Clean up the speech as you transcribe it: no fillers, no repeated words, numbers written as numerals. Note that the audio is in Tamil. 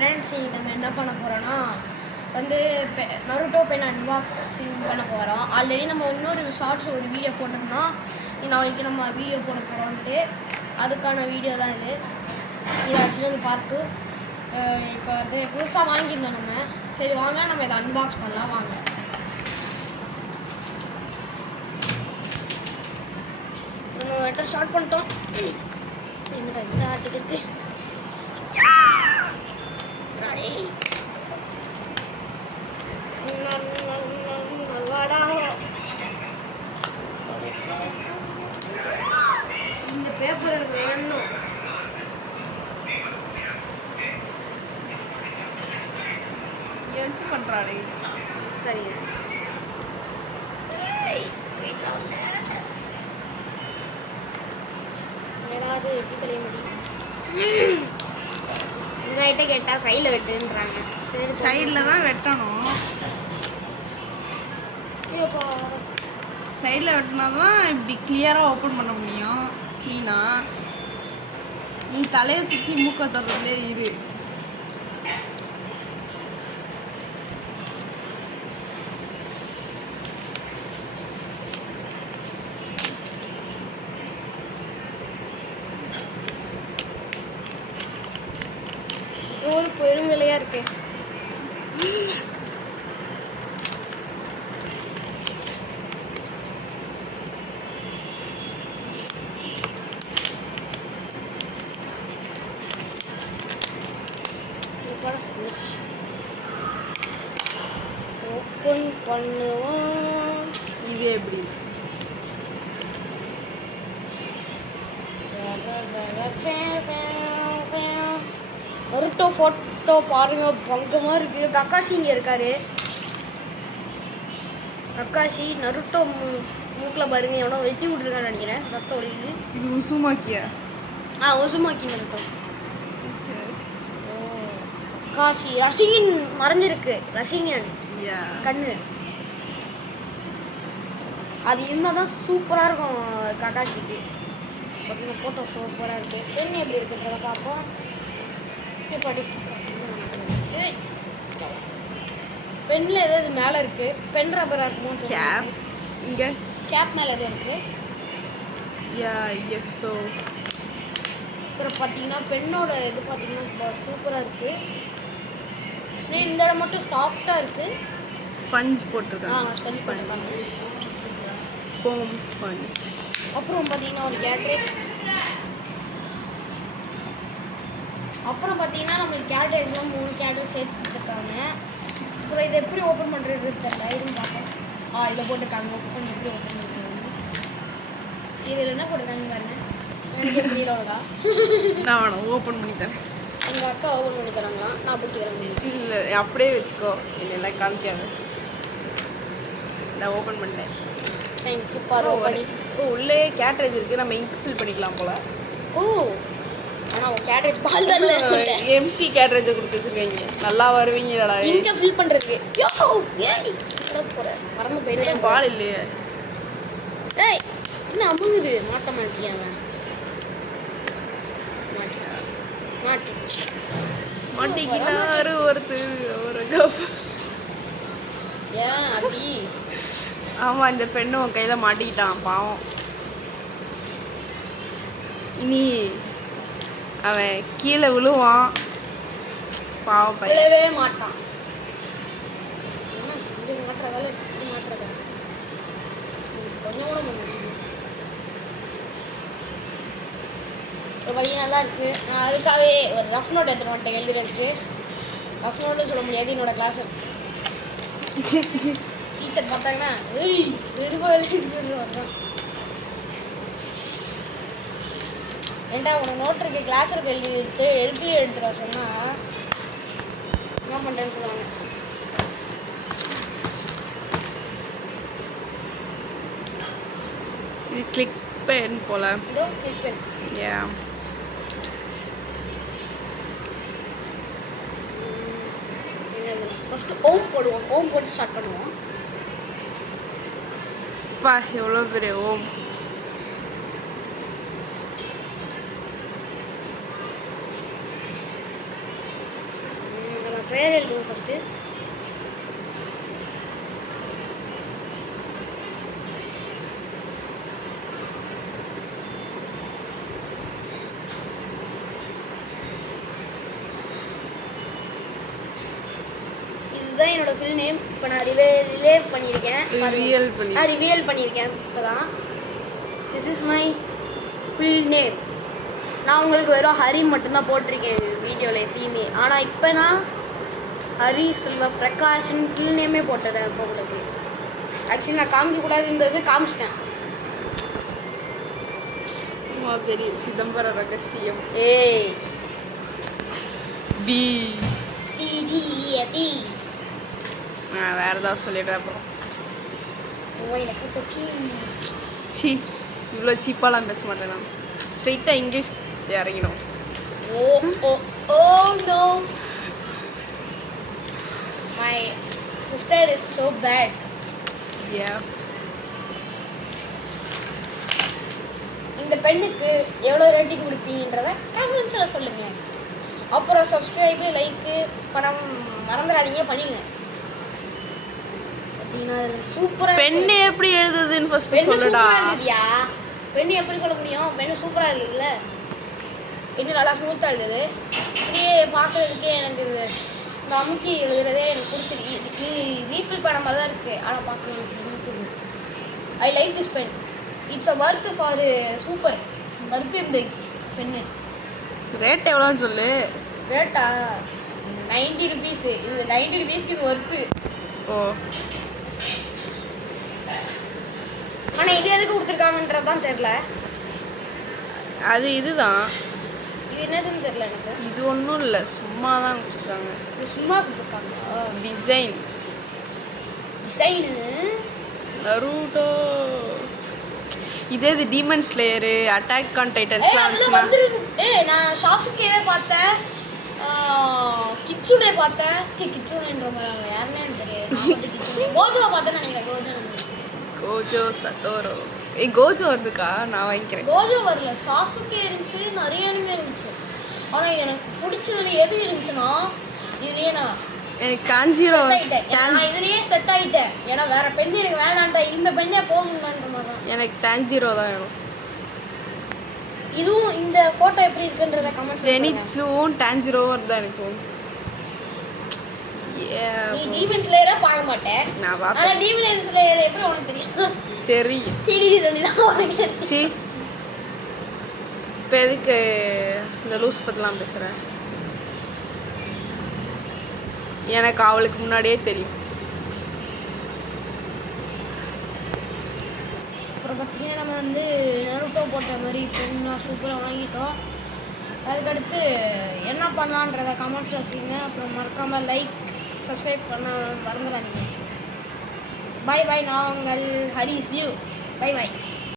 ஃப்ரெண்ட்ஸ் இன்னைக்கு நம்ம என்ன பண்ண போகிறோன்னா வந்து நருட்டோ பென் அன்பாக்சிங் பண்ண போகிறோம். ஆல்ரெடி நம்ம இன்னொரு ஷார்ட்ஸ் ஒரு வீடியோ போட்டிருந்தோம். நாளைக்கு நம்ம வீடியோ போட போகிறோன்ட்டு அதுக்கான வீடியோ தான் இது. இதை வச்சுட்டு வந்து பார்த்து இப்போ வந்து புதுசாக வாங்கியிருந்தோம் நம்ம. சரி வாங்க நம்ம இதை அன்பாக்ஸ் பண்ணலாம் வாங்க. நம்ம வெட்ட ஸ்டார்ட் பண்ணிட்டோம். என்ன ஆட்டுக்கிறது இந்த பேப்பர் எனக்கு வேணும். யோசிச்சு பண்றாடே. சரிங்க ஏதாவது எப்படி தெரிய முடியும். உங்ககிட்ட கேட்டால் சைடில் வெட்டுன்றாங்க. சரி சைடில் தான் வெட்டணும். சைடில் வெட்டினா தான் இப்படி கிளியராக ஓப்பன் பண்ண முடியும் க்ளீனாக. நீ தலையை சுற்றி மூக்க தொடர்ந்தே இரு. ஒரு பெரும் விலையா இருக்கு. ஓப்பன் பண்ணுவோம். இது எப்படி நருட்டோ போட்டோ பாருங்க, பங்கமா இருக்கு. கக்காஷி இங்க இருக்காரு. கக்காஷி நருட்டோ மூக்குல பாருங்க எவனோ வெட்டி விட்டுருக்கான்னு நினைக்கிறேன். ரத்தம் ஒழிக்குது. இது உசுமாக்கியா? Uzumaki Naruto. கக்காஷி ரஷிகன் மறைஞ்சிருக்கு. ரஷிகன் கண்ணு அது இருந்தாதான் சூப்பரா இருக்கும். கக்காஷிக்கு போட்டோ சூப்பரா இருக்கு. பெண் எப்படி இருக்குன்றத பார்ப்போம். படி பென்ல ஏதாவது மேல இருக்கு. பென் ரப்பரா இருக்குமோ. கேப் இங்க கேப் மேல எதுவும் இருக்கு. ஸோ அப்புறம் பார்த்தீங்கன்னா பெண்ணோட இது பார்த்தீங்கன்னா சூப்பராக இருக்கு. இந்த இடம் மட்டும் சாஃப்டா இருக்கு. ஸ்பஞ்ச் போட்டிருக்காங்க. ஸ்பஞ்ச் போட்டிருக்காங்க. Foam sponge. அப்புறம் பார்த்தீங்கன்னா ஒரு கேட்ரேஜ். அப்புறம் பார்த்தீங்கன்னா நம்மளுக்கு கேட்ரேஜ்லாம் 3 கேட்ரேஜ் சேர்த்து கொடுத்துருக்காங்க. அப்புறம் இதை எப்படி ஓப்பன் பண்ணுறது தெரியல. இதுன்னு பார்ப்பேன். இதை போட்டுருக்காங்க. ஓப்பன் பண்ணி எப்படி ஓப்பன் பண்ணுறது. இதில் என்ன போட்டிருக்காங்க பாருங்க. எனக்கு எப்படில அவ்வளோதா நான் வேணும் ஓப்பன் பண்ணி தரேன். எங்கள் அக்கா ஓப்பன் பண்ணி தராங்களா? நான் பிடிச்சிக்கிறேன். இல்லை அப்படியே வச்சுக்கோ. என்னெல்லாம் காமிக்காது. நான் ஓப்பன் பண்ணிட்டேன். தேங்க்ஸ். இப்போ உள்ளே கேட்ரேஜ் இருக்குது. நம்ம இங்க் ஃபில் பண்ணிக்கலாம் போல. ஆனால் கேட்ரேஜ் பால் தரல. எம்டி கேட்ரேஜை கொடுத்து வச்சுருக்கீங்க. நல்லா வருவீங்களா இங்கே ஃபில் பண்ணுறதுக்கு? போகிறேன் மறந்து போயிடுவேன். பால் இல்லையே. ஏய் என்ன அமுங்குது. மாட்ட மாட்டியாங்க. மாட்டிடுச்சு. மாட்டிக்கிட்டாரு ஒருத்தர் ஒரு கப். ஏன் அடி? ஆமாம், இந்த பெண்ணு உன் கையில் மாட்டிக்கிட்டான் பாவம். இனி அவன் கீழே விழுவான் பாவம். விழவே மாட்டான். என்ன கொஞ்சம் மாட்டுறதால இப்படி மாட்டுறதா? கொஞ்சம் கூட முடியும். இப்போ பார்த்தீங்கன்னா நல்லா இருக்கு. நான் அதுக்காகவே ஒரு ரஃப் நோட் எடுத்துட்டு வந்துட்டேன் எழுதுறதுக்கு. ரஃப் நோட்டு சொல்ல முடியாது. என்னோட கிளாஸ் டீச்சர் பார்த்தாங்கன்னா சொல்லுவாங்க. ஏண்டா உனக்கு நோட் இருக்கு கிளாஸ் ஒர்க் எழுதி எடுத்துட்டு வர சொன்னா என்ன பண்ணுறேன்னு சொல்லுவாங்க. இது கிளிக் பென் போல. இதோ கிளிக் பென். ஃபர்ஸ்ட் ஓம் போடுவோம். ஓம் போட்டு ஸ்டார்ட் பண்ணுவோம். பா எவ்வளோ பெரிய ஓம். பேர் எழுதுவோம் ஃபஸ்ட்டு. இதுதான் என்னோட ஃபுல் நேம். இப்போ நான் ரிவீல் பண்ணியிருக்கேன். ரிவீல் பண்ணியிருக்கேன் இப்போ தான். This is my full name. நான் உங்களுக்கு வெறும் ஹரி மட்டும்தான் போட்டிருக்கேன் வீடியோவில் எப்பயுமே. ஆனால் இப்போ நான் ஹரி செல்வ பிரகாஷன் ஃபுல் நேமே போட்டுறேன். இப்போ உங்களுக்கு ஆக்சுவலி நான் காமிக்கக்கூடாதுன்றது காமிச்சிட்டேன். பெரிய சிதம்பர ரகசியம். ஏய் பி சிடிஎடி நான் வேற ஏதாவது சொல்லிடுறேன் அப்புறம். எனக்கு தொக்கி சி இவ்வளோ சீப்பாலாம் பேச மாட்டேன் நான். ஸ்ட்ரெயிட்டாக இங்கிலீஷ் இறங்கிடும். Oh oh oh no my sister is so bad. இந்த பெண்ணுக்கு எவ்வளோ ரேட்டிங் கொடுப்பீங்கன்றத கமெண்ட்ஸில் சொல்லுங்க. அப்புறம் சப்ஸ்கிரைபு லைக்கு பணம் மறந்துடாதீங்க, பண்ணிடுங்க. சூப்பரா பெண்ணு எப்படி எழுதுதுன்னு ஃபர்ஸ்ட் சொல்லுடா. பெண்ணு எப்படி சொல்ல முடியும்? பெண்ணு சூப்பரா இருக்குல்ல, பெண்ணு நல்லா ஸ்மூத்தா இருக்குது. அப்படியே பார்க்கறதுக்கே எனக்கு இந்த அமுக்கி எழுதுறதே எனக்கு பிடிச்சிருக்கு. இதுக்கு ரீஃபில் பண்ண மாதிரி தான் இருக்கு, ஆனால் பார்க்க எனக்கு பிடிக்குது. I like this pen. It's a worth for super worth இந்த பெண்ணு. ரேட் எவ்வளோன்னு சொல்லு. ரேட்டா 90 rupees. இது 90 rupeesக்கு இது ஒர்த்து. ஓ ஆனால் இது எதுக்கு கொடுத்துருக்காங்கன்றது தான் தெரில. அது இதுதான். இது என்னதுன்னு தெரியல எனக்கு. இது ஒன்றும் இல்லை, சும்மா தான் கொடுத்துருக்காங்க. இது சும்மா கொடுத்துருக்காங்க. Design design Naruto. இதே இது டீமன் ஸ்லேயரு, அட்டாக் ஆன் டைட்டன்ஸ்லாம் வந்துச்சுன்னா. நான் சாசுகேவே பார்த்தேன், கிட்சுனே பார்த்தேன். கிட்சுனேன்ற மாதிரி யாருன்னே தெரியாது. கோஜோ பார்த்தேன்னு நினைக்கிறேன். கோஜோ சட்டோரோ. கோஜோ வருதுக்கா, நான் வாங்கிக்கிறேன். கோஜோ வரல, சாசுகே இருந்துச்சு, நிறைய அனிமே இருந்துச்சு. ஆனால் எனக்கு பிடிச்சது எது இருந்துச்சுன்னா இதுலயே நான் எனக்கு டான்ஜிரோ நான் இதுலயே செட் ஆயிட்டேன். ஏன்னா வேற பெண் எனக்கு வேணான்டா, இந்த பெண்ணே போகுங்கன்ற மாதிரி. எனக்கு டான்ஜிரோ தான் வேணும். இதுவும் இந்த போட்டோ எப்படி இருக்குன்றத கமெண்ட்ஸ் பண்ணுங்க. ஜெனிட்சுவும் டான்ஜிரோவும் தான் எனக்கு. நீ டீமன் ஸ்லேயரா பார்க்க மாட்டேன். நான் பாப்பேன். ஆனா டீமன் ஸ்லேயர் எப்படி உனக்கு தெரியும்? தெரியும். சீரிஸ் சொல்லி தான் உனக்கு. சி இப்போ எதுக்கு இந்த லூஸ் பத்திலாம் பேசுகிறேன்? எனக்கு அவளுக்கு முன்னாடியே தெரியும். அப்புறம் பார்த்தீங்கன்னா நம்ம வந்து நருட்டோ போட்ட மாதிரி பொண்ணா சூப்பராக வாங்கிட்டோம். அதுக்கடுத்து என்ன பண்ணலான்றத கமெண்ட்ஸில் சொல்லுங்க. அப்புறம் மறக்காமல் லைக் சப்ஸ்கிரைப் பண்ண மறந்துடாதீங்க. பாய் பாய். நான் உங்கள் ஹரி வியூ. பாய் பாய்.